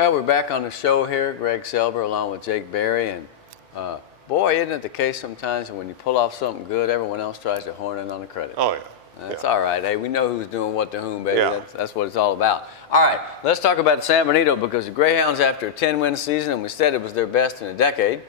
Well, we're back on the show here. Greg Selber along with Jake Berry. And boy, isn't it the case sometimes that when you pull off something good, everyone else tries to horn in on the credit. Oh, yeah. That's all right. Hey, we know who's doing what to whom, baby. Yeah. That's what it's all about. All right, let's talk about San Benito because the Greyhounds, after a 10-win season, and we said it was their best in a decade.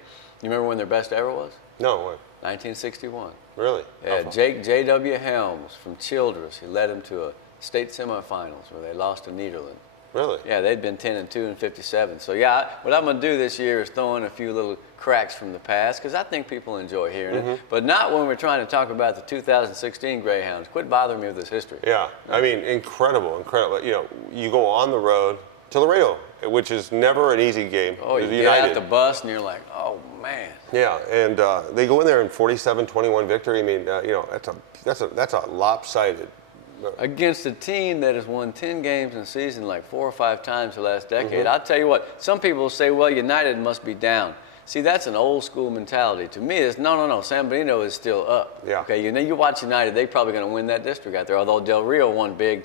You remember when their best ever was? No, what? 1961. Really? Yeah, J.W. Helms from Childress. He led them to a state semifinals where they lost to Nederland. Really? Yeah, they'd been 10-2 in '57. So yeah, what I'm going to do this year is throw in a few little cracks from the past because I think people enjoy hearing it, but not when we're trying to talk about the 2016 Greyhounds. Quit bothering me with this history. Yeah, I mean, incredible. You know, you go on the road to Laredo, which is never an easy game. Oh, you get out the bus and you're like, oh man. Yeah, and they go in there in 47-21 victory. I mean, you know, that's a lopsided. Against a team that has won 10 games in a season like 4 or 5 times the last decade. I'll tell you what, some people say, well, United must be down. See, that's an old school mentality. To me, it's no. San Benito is still up. Yeah. Okay, you know, you watch United, they're probably going to win that district out there, although Del Rio won big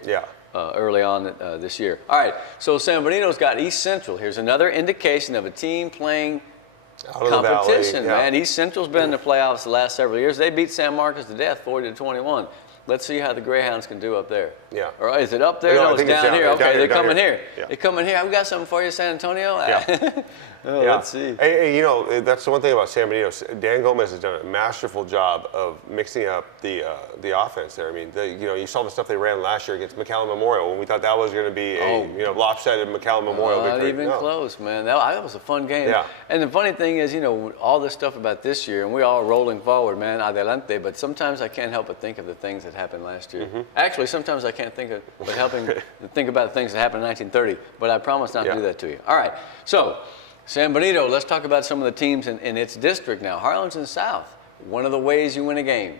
early on this year. All right, so San Benito's got East Central. Here's another indication of a team playing competition, man. East Central's been in the playoffs the last several years. They beat San Marcos to death, 40-21. Let's see how the Greyhounds can do up there. Yeah. Or is it up there? No, it's down here. Okay, they're coming here. Yeah. They're coming here. I've got something for you, San Antonio. Yeah. Let's see. Hey, you know, that's the one thing about San Benito. Dan Gomez has done a masterful job of mixing up the offense there. I mean, you know, you saw the stuff they ran last year against McAllen Memorial when we thought that was going to be a lopsided McAllen Memorial victory. Not even close, man. That was a fun game. Yeah. And the funny thing is, you know, all this stuff about this year, and we're all rolling forward, man, adelante, but sometimes I can't help but think of the things that happened last year. Actually, sometimes I can't think about the things that happened in 1930, but I promise not to do that to you. All right, so San Benito, let's talk about some of the teams in its district now. Harlingen South, one of the ways you win a game,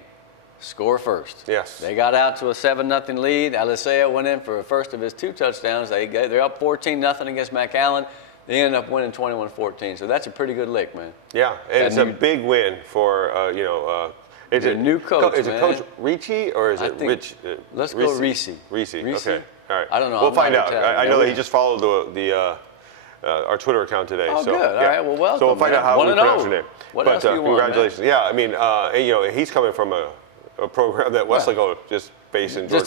score first. Yes. They got out to a 7-0 lead. Alicea went in for a first of his 2 touchdowns. They're up 14-0 against McAllen. They ended up winning 21-14, so that's a pretty good lick, man. Yeah, and it's a big win for, you know, it's a new coach, Is it Coach Ricci or is it Rich? Let's go Ricci. Ricci, okay. All right. I don't know. We'll find out. I know that he just followed our Twitter account today. Oh, so, good. All right, well, welcome. So we'll find out how we pronounce your name. What else do you want, congratulations. Man? Yeah, I mean, you know, he's coming from a program that Westlake just based in George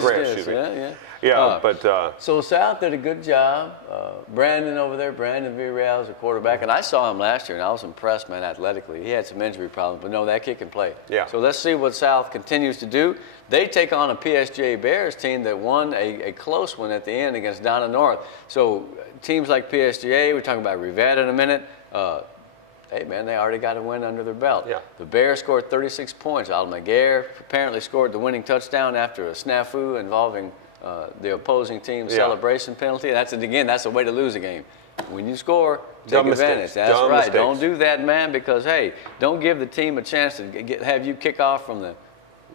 Grant, excuse me. Yeah, but so South did a good job. Brandon over there, Brandon Villarreal is a quarterback, and I saw him last year, and I was impressed, man, athletically. He had some injury problems, but no, that kid can play. Yeah. So let's see what South continues to do. They take on a PSJ Bears team that won a close one at the end against Donna North. So teams like PSGA, we're talking about Rivette in a minute. Hey, man, they already got a win under their belt. Yeah. The Bears scored 36 points. Almaguer apparently scored the winning touchdown after a snafu involving the opposing team's celebration penalty. That's the way to lose a game. When you score, take advantage. That's right. Don't do that, man, because, hey, don't give the team a chance to have you kick off from the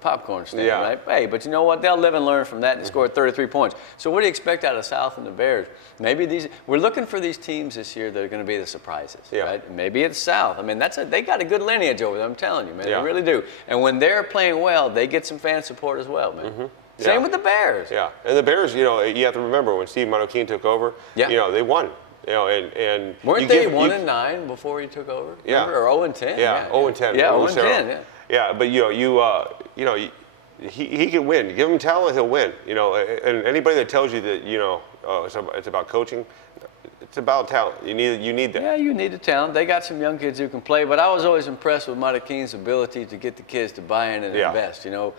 popcorn stand, right? Hey, but you know what? They'll live and learn from that and score 33 points. So what do you expect out of South and the Bears? Maybe we're looking for these teams this year that are going to be the surprises, right? Maybe it's South. I mean, they got a good lineage over there, I'm telling you, man. They really do. And when they're playing well, they get some fan support as well, man. Same with the Bears. Yeah, and the Bears, you know, you have to remember when Steve Monokine took over, you know, they won. You know, and weren't they 1-9 before he took over? Yeah. Remember? Or 0-10? Yeah, 0-10. Yeah, 0-10. Yeah. Yeah, but you know, he can win. Give him talent, he'll win. You know, and anybody that tells you that, you know, it's about coaching, it's about talent. You need that. Yeah, you need the talent. They got some young kids who can play, but I was always impressed with Monokine's ability to get the kids to buy in and invest. You know,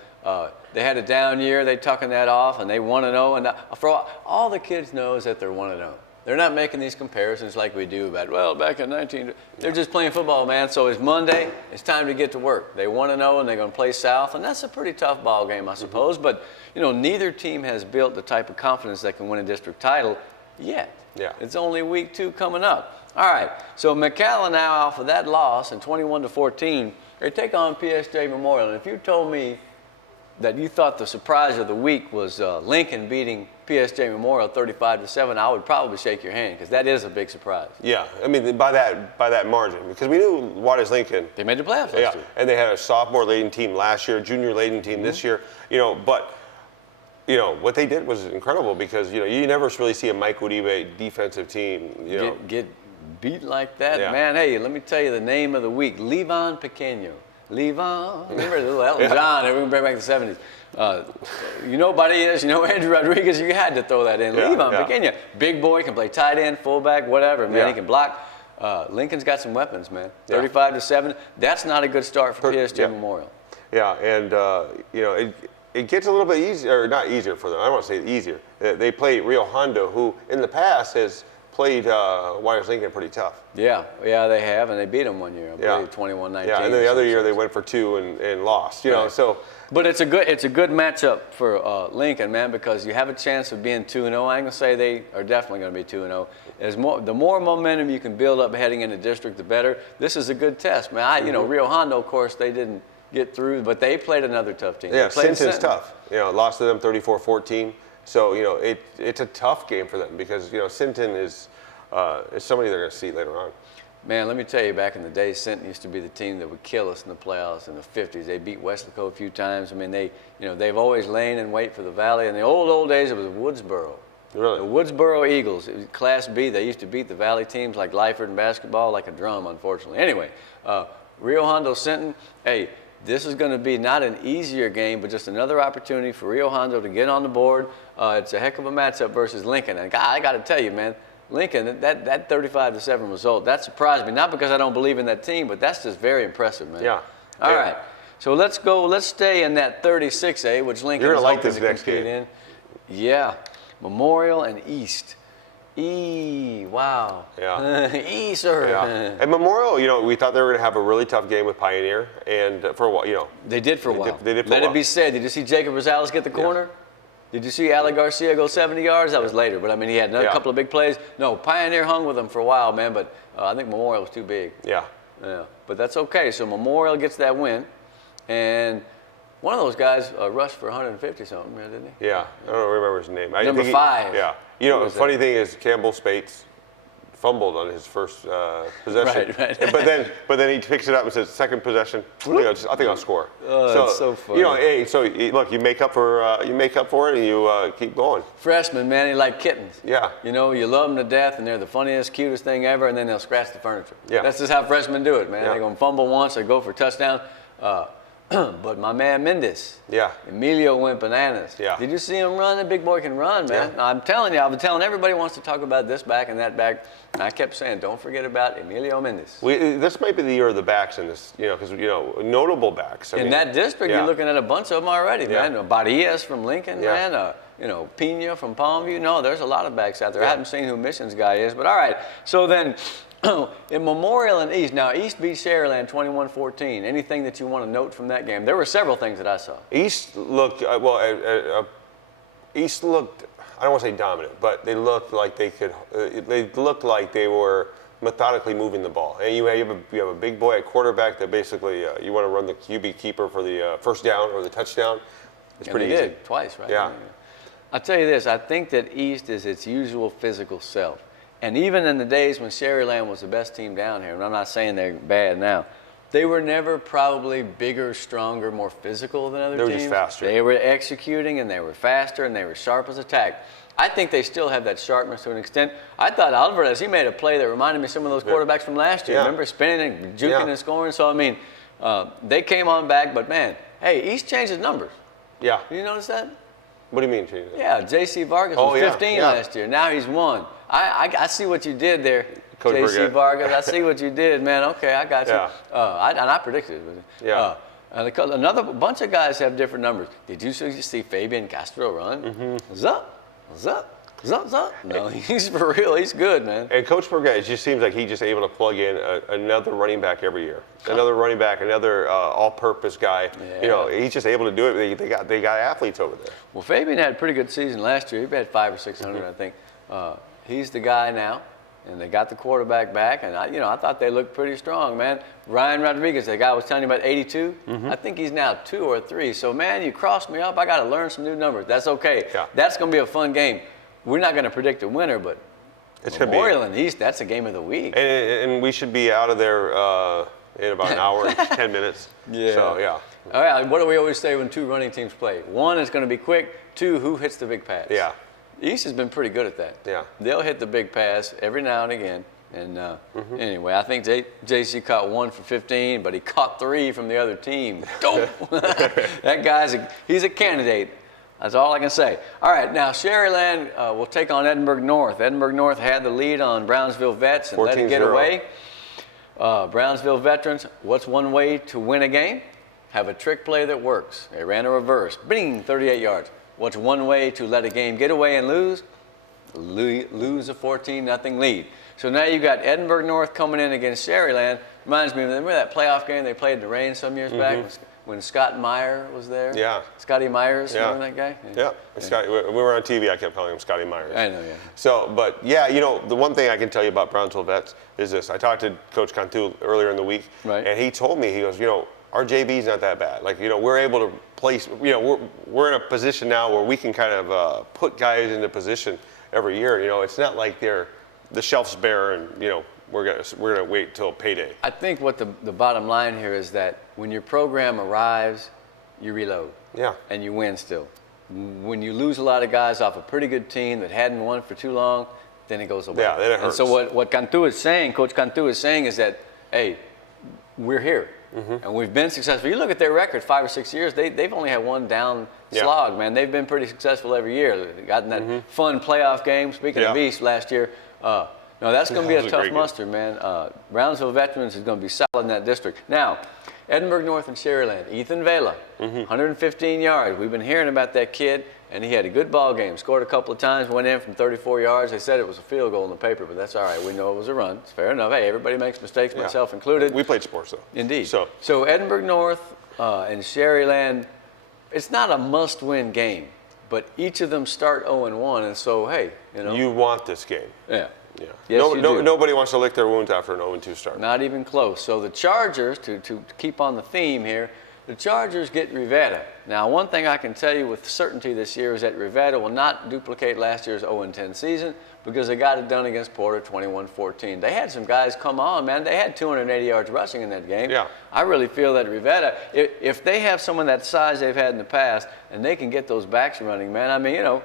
they had a down year. They tucking that off, and they 1-0. And for all the kids know is that they're 1-0. They're not making these comparisons like we do about, well, back in 19. They're just playing football, man. So it's Monday. It's time to get to work. They 1-0, and they're going to play South, and that's a pretty tough ball game, I suppose. But, you know, neither team has built the type of confidence that can win a district title yet. Yeah. It's only week 2 coming up. All right. So McAllen now off of that loss and 21-14, they take on PSJ Memorial. And if you told me that you thought the surprise of the week was Lincoln beating PSJ Memorial 35-7, I would probably shake your hand because that is a big surprise. Yeah, I mean by that margin, because we knew Juarez Lincoln. They made the playoffs last year. And they had a sophomore laden team last year, junior laden team this year. You know, but you know, what they did was incredible because, you know, you never really see a Mike Uribe defensive team, you know. Get beat like that, Yeah. man. Hey, let me tell you the name of the week: Levon Pequeno. Levon, remember little Elton John? Everyone bring back the '70s. You know Barrios, you know Andrew Rodriguez. You had to throw that in. Yeah, Levon yeah. Pequeno, big boy, can play tight end, fullback, whatever. Man, Yeah. he can block. Lincoln's got some weapons, man. Yeah. 35-7. That's not a good start for PSG yeah. Memorial. Yeah, and you know, it gets a little bit easier, or not easier for them. I don't want to say easier. They play Rio Hondo, who in the past has played Wires Lincoln pretty tough. Yeah, they have, and they beat them one year. I believe 21-19. Yeah, and then the other year they went for 2 and lost. You know, so. But it's a good matchup for Lincoln, man, because you have a chance of being 2-0. I ain't gonna say they are definitely gonna be 2-0. The more momentum you can build up heading into district, the better. This is a good test, man. You know, Rio Hondo, of course, they didn't get through, but they played another tough team. Yeah, Sinton's tough. You know, lost to them 34-14. So you know, it's a tough game for them because you know Sinton is somebody they're gonna see later on. Man, let me tell you, back in the day, Sinton used to be the team that would kill us in the playoffs in the 50s. They beat Weslaco a few times. I mean, they've always lain in wait for the Valley. In the old days, it was Woodsboro. Really? The Woodsboro Eagles, it was Class B. They used to beat the Valley teams like Lyford in basketball like a drum, unfortunately. Anyway, Rio Hondo Sinton, hey, this is going to be not an easier game, but just another opportunity for Rio Hondo to get on the board. It's a heck of a matchup versus Lincoln. And I got to tell you, man, Lincoln, that 35-7 result, that surprised me. Not because I don't believe in that team, but that's just very impressive, man. Yeah. All right. So let's stay in that 36A, which Lincoln is hoping to compete in. Yeah. Memorial and East. Wow. Yeah. E, sir. Yeah. And Memorial, you know, we thought they were going to have a really tough game with Pioneer, and for a while, you know. They did for a while. They did for a Let while. it be said, did you see Jacob Rosales get the corner? Did you see Ali Garcia go 70 yards? That was later, but I mean, he had another couple of big plays. No, Pioneer hung with them for a while, man, but I think Memorial was too big. Yeah. Yeah, but that's okay. So Memorial gets that win, and one of those guys rushed for 150 something, didn't he? Yeah. I don't remember his name. Number 5. Yeah. You know, the funny thing is Campbell Spates fumbled on his first possession. Right. But then he picks it up and says, second possession. I think I'll score. Oh, that's so funny. You know, hey, so look, you make up for it and you keep going. Freshmen, man, they like kittens. Yeah. You know, you love them to death, and they're the funniest, cutest thing ever, and then they'll scratch the furniture. Yeah. That's just how freshmen do it, man. Yeah. They're going to fumble once, they go for a touchdown. But my man Mendes, Yeah. Emilio went bananas. Yeah. Did you see him run? The big boy can run, man. Yeah. I'm telling you, I've been telling everybody wants to talk about this back and that back. And I kept saying, don't forget about Emilio Mendes. This might be the year of the backs in this, you know, because, you know, notable backs. In that district, yeah. you're looking at a bunch of them already, Yeah. man. Barrias from Lincoln, Yeah. man. You know, Pena from Palmview. No, there's a lot of backs out there. I Yeah. haven't seen who Mission's guy is, but all right. So then, in Memorial and East, now East beat Sharyland 21-14. Anything that you want to note from that game? There were several things that I saw. East looked, East looked, I don't want to say dominant, but they looked like they could, they looked like they were methodically moving the ball. And you have a big boy at quarterback that basically, you want to run the QB keeper for the first down or the touchdown. It's pretty easy. Did, twice, right? Yeah. I'll tell you this, I think that East is its usual physical self. And even in the days when Sharyland was the best team down here, and I'm not saying they're bad now, they were never probably bigger, stronger, more physical than other teams. They were just faster. They were executing, and they were faster, and they were sharp as a tack. I think they still have that sharpness to an extent. I thought Alvarez, he made a play that reminded me of some of those quarterbacks from last year. Yeah. Remember, spinning and juking and scoring? So, I mean, they came on back, but, man, hey, East changed his numbers. Yeah. Did you notice that? What do you mean change that? Yeah, J.C. Vargas was 15 last year. Now he's 1. I see what you did there, J.C. Vargas. I see what you did, man. Okay, I got you. Yeah. And I predicted it. Yeah. Another bunch of guys have different numbers. Did you see Fabian Castro run? Mm-hmm. Zup. No, he's for real. He's good, man. And Coach Burgett, it just seems like he's just able to plug in another running back every year. Another running back, another all-purpose guy. Yeah. You know, he's just able to do it. They got athletes over there. Well, Fabian had a pretty good season last year. He had 500 or 600, I think. He's the guy now, and they got the quarterback back. And I thought they looked pretty strong, man. Ryan Rodriguez, the guy I was telling you about, 82. I think he's now 2 or 3. So, man, you crossed me up. I got to learn some new numbers. That's okay. Yeah. That's going to be a fun game. We're not going to predict a winner, but It's Memorial and East, that's a game of the week. And we should be out of there in about an hour and 10 minutes. Yeah. So, yeah. All right, what do we always say when two running teams play? One is going to be quick. Two, who hits the big pass? Yeah. East has been pretty good at that. Yeah. They'll hit the big pass every now and again. And anyway, I think JC caught 1 for 15, but he caught 3 from the other team. Dope! That guy's he's a candidate. That's all I can say. All right, now Sherryland will take on Edinburgh North. Edinburgh North had the lead on Brownsville Vets and let it get away. Brownsville Veterans, what's one way to win a game? Have a trick play that works. They ran a reverse. Bing, 38 yards. What's one way to let a game get away and lose? Lose a 14-0 lead. So now you got Edinburgh North coming in against Sherryland. Reminds me, remember that playoff game they played in the rain some years back when Scott Meyer was there? Yeah. Scotty Myers, yeah. remember that guy? Yeah. Scotty, we were on TV, I kept calling him Scotty Myers. I know, yeah. So, but yeah, the one thing I can tell you about Brownsville Vets is this. I talked to Coach Cantu earlier in the week, and he told me, he goes, our JB's not that bad. Like, we're able to place, we're in a position now where we can kind of put guys into position every year. It's not like the shelf's bare and, we're gonna wait till payday. I think what the bottom line here is that when your program arrives, you reload. Yeah. And you win still. When you lose a lot of guys off a pretty good team that hadn't won for too long, then it goes away. Yeah, then it hurts. And so what Cantu is saying, Coach Cantu is saying is that, hey, we're here. And we've been successful. You look at their record, 5 or 6 years, they've only had one down slog, man. They've been pretty successful every year. They've gotten that fun playoff game. Speaking of East, last year, no, that's going to be a tough muster, man. Brownsville Veterans is going to be solid in that district. Now, Edinburgh North and Sherryland, Ethan Vela, 115 yards. We've been hearing about that kid, and he had a good ball game. Scored a couple of times, went in from 34 yards. They said it was a field goal in the paper, but that's all right. We know it was a run. It's fair enough. Hey, everybody makes mistakes, myself included. We played sports, though. Indeed. So Edinburgh North and Sherryland, it's not a must-win game, but each of them start 0-1, and so, hey, You want this game. Yeah. Yeah. Yes, Nobody wants to lick their wounds after an 0-2 start. Not even close. So the Chargers, to keep on the theme here, the Chargers get Rivetta. Now, one thing I can tell you with certainty this year is that Rivetta will not duplicate last year's 0-10 season because they got it done against Porter 21-14. They had some guys come on, man. They had 280 yards rushing in that game. Yeah. I really feel that Rivetta, if they have someone that size they've had in the past and they can get those backs running, man, I mean,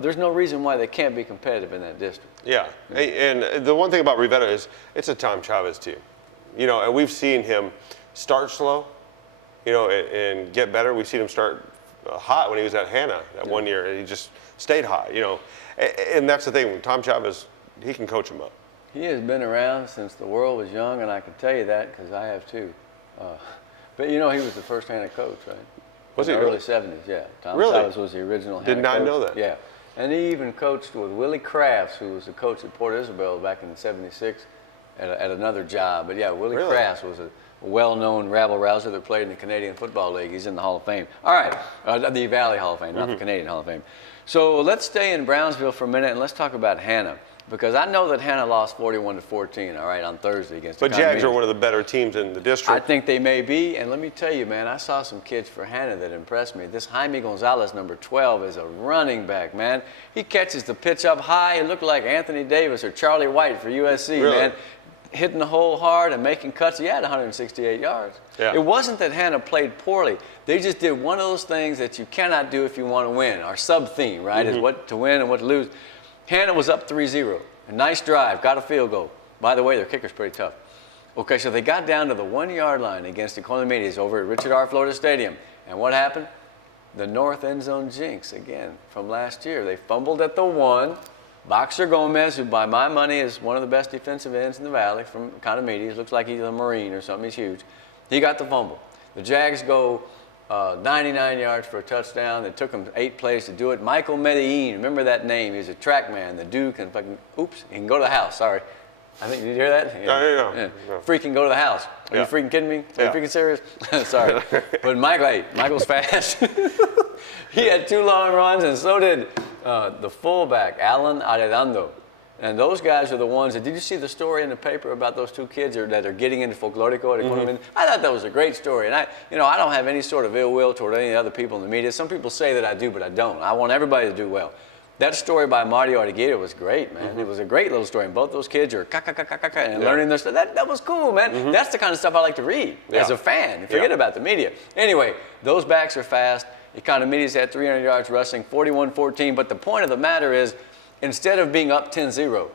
there's no reason why they can't be competitive in that district. Yeah, and the one thing about Rivetta is it's a Tom Chavez team. And we've seen him start slow, and get better. We've seen him start hot when he was at Hannah that one year, and he just stayed hot, And that's the thing, Tom Chavez, he can coach him up. He has been around since the world was young, and I can tell you that because I have too. But he was the first Hannah coach, right? Was he? In the early 70s, yeah. Tom Really? Chavez was the original Hannah Did not coach. know that. Yeah. And he even coached with Willie Crafts, who was the coach at Port Isabel back in '76 at another job. But yeah, Willie Crafts was a well-known rabble-rouser that played in the Canadian Football League. He's in the Hall of Fame. All right, the Valley Hall of Fame, not the Canadian Hall of Fame. So let's stay in Brownsville for a minute and let's talk about Hannah. Because I know that Hannah lost 41-14, all right, on Thursday against the But Jags are one of the better teams in the district. I think they may be, and let me tell you, man, I saw some kids for Hannah that impressed me. This Jaime Gonzalez, number 12, is a running back, man. He catches the pitch up high. It looked like Anthony Davis or Charlie White for USC, man. Hitting the hole hard and making cuts. He had 168 yards. Yeah. It wasn't that Hannah played poorly. They just did one of those things that you cannot do if you want to win. Our sub-theme, right, is what to win and what to lose. Hannah was up 3-0. A nice drive, got a field goal. By the way, their kicker's pretty tough. Okay, so they got down to the 1-yard line against Economedes over at Richard R. Florida Stadium. And what happened? The north end zone jinx again from last year. They fumbled at the 1. Boxer Gomez, who by my money is one of the best defensive ends in the Valley from Economedes, looks like he's a Marine or something, he's huge. He got the fumble. The Jags go 99 yards for a touchdown. It took him 8 plays to do it. Michael Medellin, remember that name? He's a track man. The dude can fucking, he can go to the house. Sorry. I think, did you hear that? Yeah. Freaking go to the house. Are you freaking kidding me? Are you freaking serious? Sorry. But Michael's fast. He had 2 long runs, and so did the fullback, Alan Arredondo. And those guys are the ones that, did you see the story in the paper about those 2 kids that are getting into Folklorico at Economedes? I thought that was a great story. And I don't have any sort of ill will toward any other people in the media. Some people say that I do, but I don't. I want everybody to do well. That story by Mario Argueta was great, man. It was a great little story. And both those kids are and learning their stuff. That was cool, man. That's the kind of stuff I like to read as a fan. Forget about the media. Anyway, those backs are fast. Economedes had 300 yards rushing, 41-14. But the point of the matter is, instead of being up 10-0,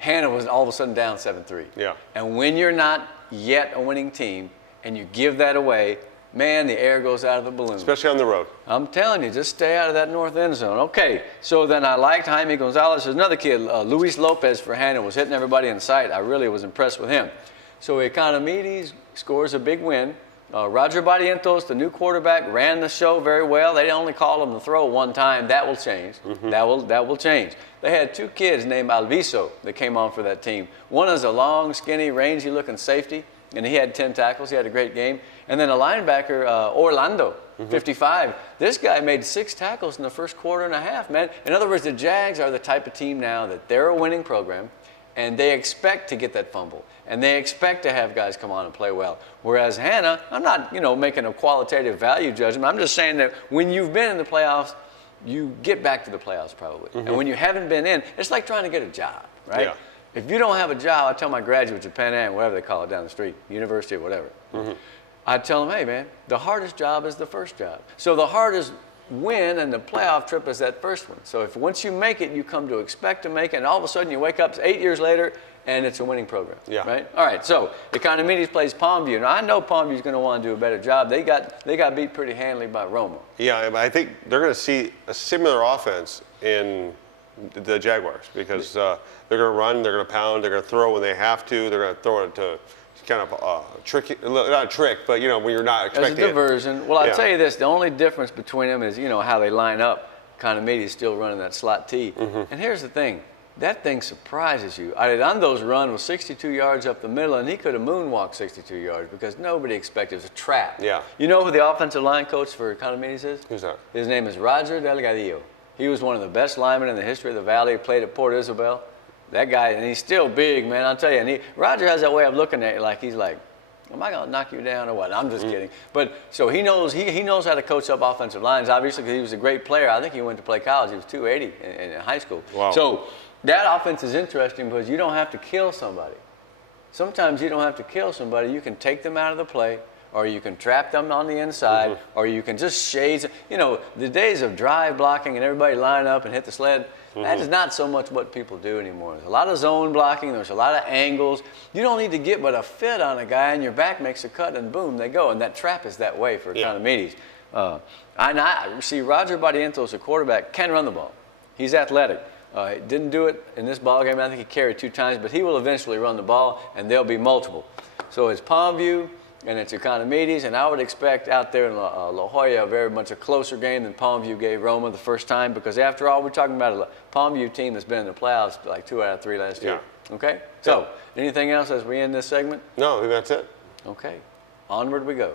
Hannah was all of a sudden down 7-3. Yeah. And when you're not yet a winning team and you give that away, man, the air goes out of the balloon. Especially on the road. I'm telling you, just stay out of that north end zone. Okay, so then I liked Jaime Gonzalez. There's another kid, Luis Lopez for Hannah, was hitting everybody in sight. I really was impressed with him. So Economedes scores a big win. Roger Barrientos, the new quarterback, ran the show very well. They only called him to throw one time. That will change. That will change. They had two kids named Alviso that came on for that team. One is a long, skinny, rangy-looking safety, and he had 10 tackles. He had a great game. And then a linebacker, Orlando, 55. This guy made 6 tackles in the first quarter and a half, man. In other words, the Jags are the type of team now that they're a winning program, and they expect to get that fumble, and they expect to have guys come on and play well. Whereas Hannah, I'm not, making a qualitative value judgment. I'm just saying that when you've been in the playoffs, you get back to the playoffs probably. And when you haven't been in, it's like trying to get a job, right? Yeah. If you don't have a job, I tell my graduates at Penn Am, whatever they call it down the street, university or whatever, I tell them, hey, man, the hardest job is the first job. So the hardest win and the playoff trip is that first one. So if once you make it, you come to expect to make it, and all of a sudden you wake up 8 years later, and it's a winning program. Yeah. Right? All right, so Economedes plays Palmview. Now, I know Palmview's going to want to do a better job. They got beat pretty handily by Roma. Yeah, I think they're going to see a similar offense in the Jaguars because they're going to run, they're going to pound, they're going to throw when they have to. They're going to throw it to kind of tricky, not a trick, but when you're not expecting As a diversion. Well, I'll Yeah. tell you this: the only difference between them is how they line up. Economedes still running that slot T. And here's the thing: that thing surprises you. Arredondo's run was 62 yards up the middle, and he could have moonwalked 62 yards because nobody expected it was a trap. Yeah. You know who the offensive line coach for Economedes is? Who's that? His name is Roger Delgadillo. He was one of the best linemen in the history of the Valley. He played at Port Isabel. That guy, and he's still big, man, I'll tell you. And Roger has that way of looking at you like he's like, am I going to knock you down or what? I'm just kidding. But so he knows how to coach up offensive lines, obviously, because he was a great player. I think he went to play college. He was 280 in high school. Wow. So that offense is interesting because you don't have to kill somebody. Sometimes you don't have to kill somebody. You can take them out of the play, or you can trap them on the inside, or you can just shade. The days of drive blocking and everybody line up and hit the sled, that is not so much what people do anymore. There's a lot of zone blocking. There's a lot of angles. You don't need to get but a fit on a guy, and your back makes a cut, and boom, they go. And that trap is that way for Economedes. I see Roger Barrientos, a quarterback, can run the ball. He's athletic. Didn't do it in this ball game. I think he carried 2 times, but he will eventually run the ball, and there'll be multiple. So it's Palmview, and it's Economedes, and I would expect out there in La Jolla very much a closer game than Palmview gave Roma the first time, because after all, we're talking about a Palmview team that's been in the playoffs like 2 out of 3 last year. Okay? So, anything else as we end this segment? No, I think that's it. Okay. Onward we go.